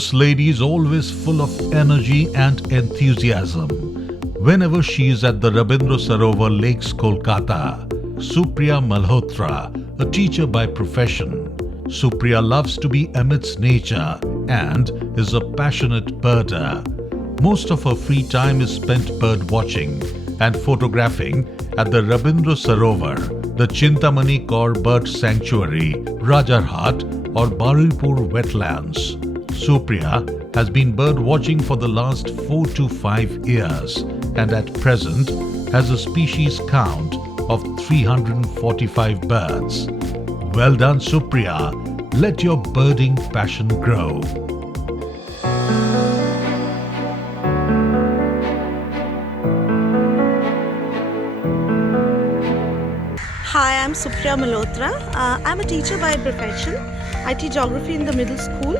This lady is always full of energy and enthusiasm. Whenever she is at the Rabindra Sarovar Lakes, Kolkata, Supriya Malhotra, a teacher by profession, Supriya loves to be amidst nature and is a passionate birder. Most of her free time is spent bird watching and photographing at the Rabindra Sarovar, the Chintamani Kaur Bird Sanctuary, Rajarhat or Baripur wetlands. Supriya has been bird watching for the last 4 to 5 years and at present has a species count of 345 birds. Well done, Supriya. Let your birding passion grow. Hi, I'm Supriya Malhotra. I'm a teacher by profession. I teach geography in the middle school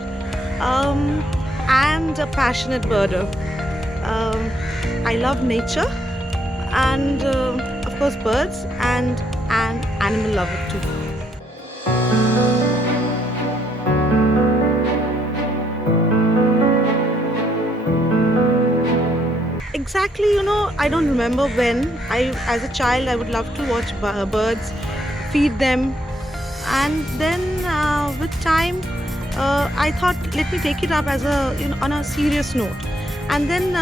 and a passionate birder. I love nature and of course birds and an animal lover too. Exactly, I don't remember when. As a child, I would love to watch birds, feed them, and then with time, I thought, let me take it up as on a serious note. And then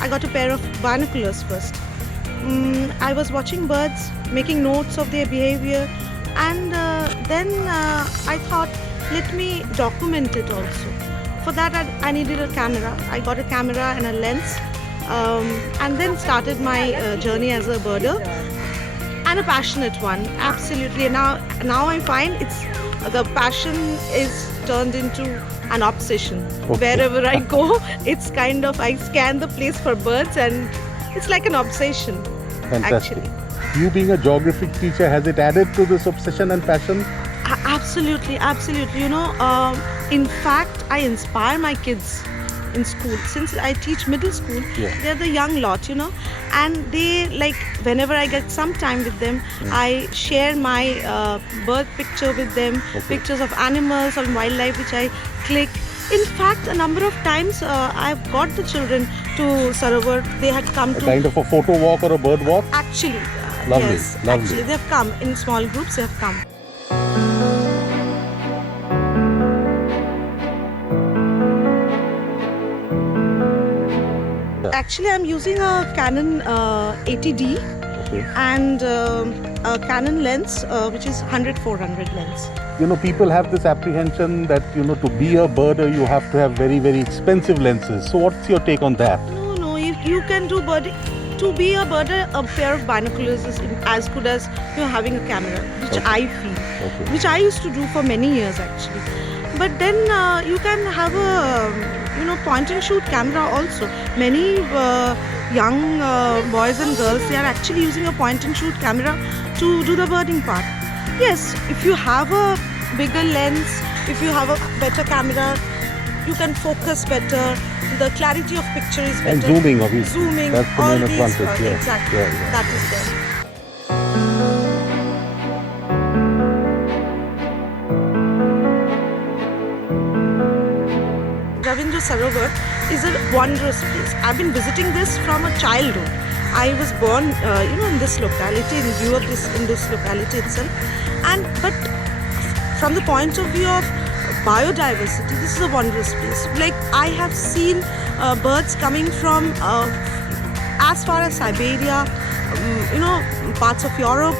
I got a pair of binoculars first. I was watching birds, making notes of their behavior, and then I thought, let me document it also. For that, I needed a camera. I got a camera and a lens. And then started my journey as a birder, and a passionate one, absolutely. Now I find the passion is turned into an obsession. Okay. Wherever I go, it's kind of, I scan the place for birds and it's like an obsession. Fantastic. Actually. You being a geography teacher, has it added to this obsession and passion? Absolutely. In fact, I inspire my kids in school. Since I teach middle school, they're the young lot, and they like, whenever I get some time with them, I share my bird picture with them, pictures of animals or wildlife which I click. In fact, a number of times I've got the children to Sarovar. They had come to kind of a photo walk or a bird walk. Actually, lovely, yes, lovely. Actually, they have come in small groups. They have come. Actually, I'm using a Canon 80D and a Canon lens which is 100-400 lens. People have this apprehension that, to be a birder, you have to have very, very expensive lenses. So what's your take on that? No, you can do birding. To be a birder, a pair of binoculars is as good as having a camera, which I feel, which I used to do for many years actually. But then you can have a point and shoot camera also. Many young boys and girls, they are actually using a point and shoot camera to do the birding part. Yes, if you have a bigger lens, if you have a better camera, you can focus better, the clarity of picture is better. And zooming, obviously. Zooming, that's the all main these, advantage. exactly, that is there. Rabindra Sarovar is a wondrous place. I've been visiting this from a childhood. I was born, in this locality, and grew up in this locality itself. But from the point of view of biodiversity, this is a wondrous place. Like, I have seen birds coming from as far as Siberia, parts of Europe.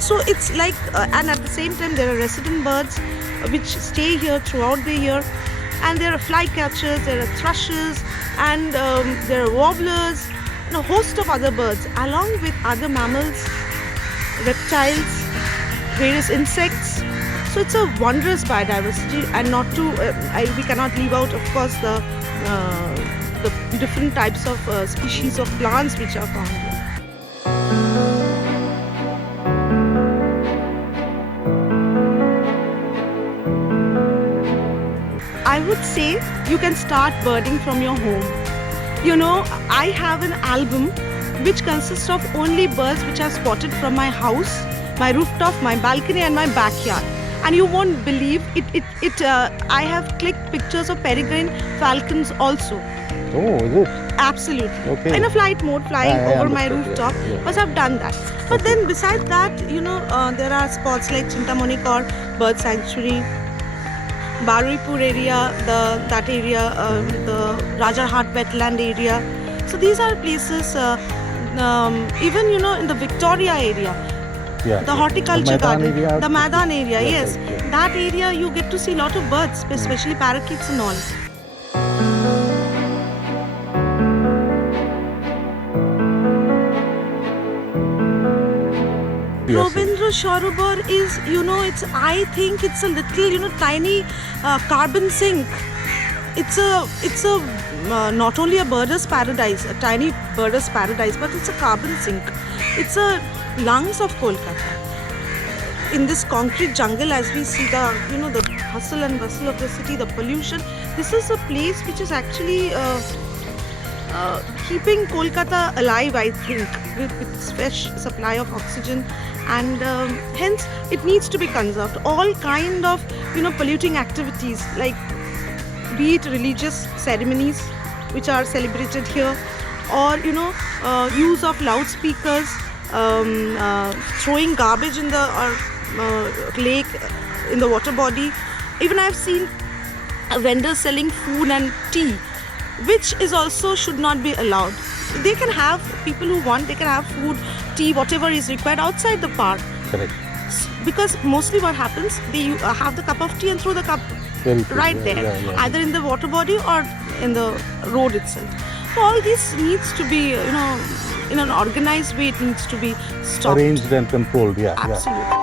So it's like, and at the same time, there are resident birds which stay here throughout the year. And there are flycatchers, there are thrushes, and there are warblers, and a host of other birds, along with other mammals, reptiles, various insects. So it's a wondrous biodiversity, and we cannot leave out, of course, the different types of species of plants which are found here. I would say you can start birding from your home. I have an album which consists of only birds which are spotted from my house, my rooftop, my balcony and my backyard. and you won't believe it. I have clicked pictures of peregrine falcons also. Oh, is it? Absolutely. Okay. In a flight mode, flying I over my understood, rooftop. yeah. But I've done that. But then besides that, there are spots like Chintamani Kaur Bird Sanctuary, Barwipur area, that area, the Rajarhat wetland area. So these are places, even in the Victoria area, Yeah. the horticulture Maidan garden, area. the Maidan area, Yes, yes. right, yeah. That area you get to see a lot of birds, especially parakeets and all. Yes, Rabindra Sarovar is, I think it's a little, tiny carbon sink. It's a not only a birder's paradise, a tiny birder's paradise, but it's a carbon sink. It's a lungs of Kolkata. In this concrete jungle, as we see the hustle and bustle of the city, the pollution, this is a place which is actually keeping Kolkata alive, I think, with its fresh supply of oxygen, and hence it needs to be conserved. All kind of polluting activities, like be it religious ceremonies which are celebrated here, or use of loudspeakers, throwing garbage in the lake, in the water body. Even I've seen vendors selling food and tea, which is also should not be allowed. They can have, people who want, they can have food, tea, whatever is required outside the park. Correct. Because mostly what happens, they have the cup of tea and throw the cup Very true. right Yeah, there, yeah. either in the water body or in the road itself. So all this needs to be, in an organized way, it needs to be stopped. Arranged and controlled. Yeah. Yeah. Absolutely.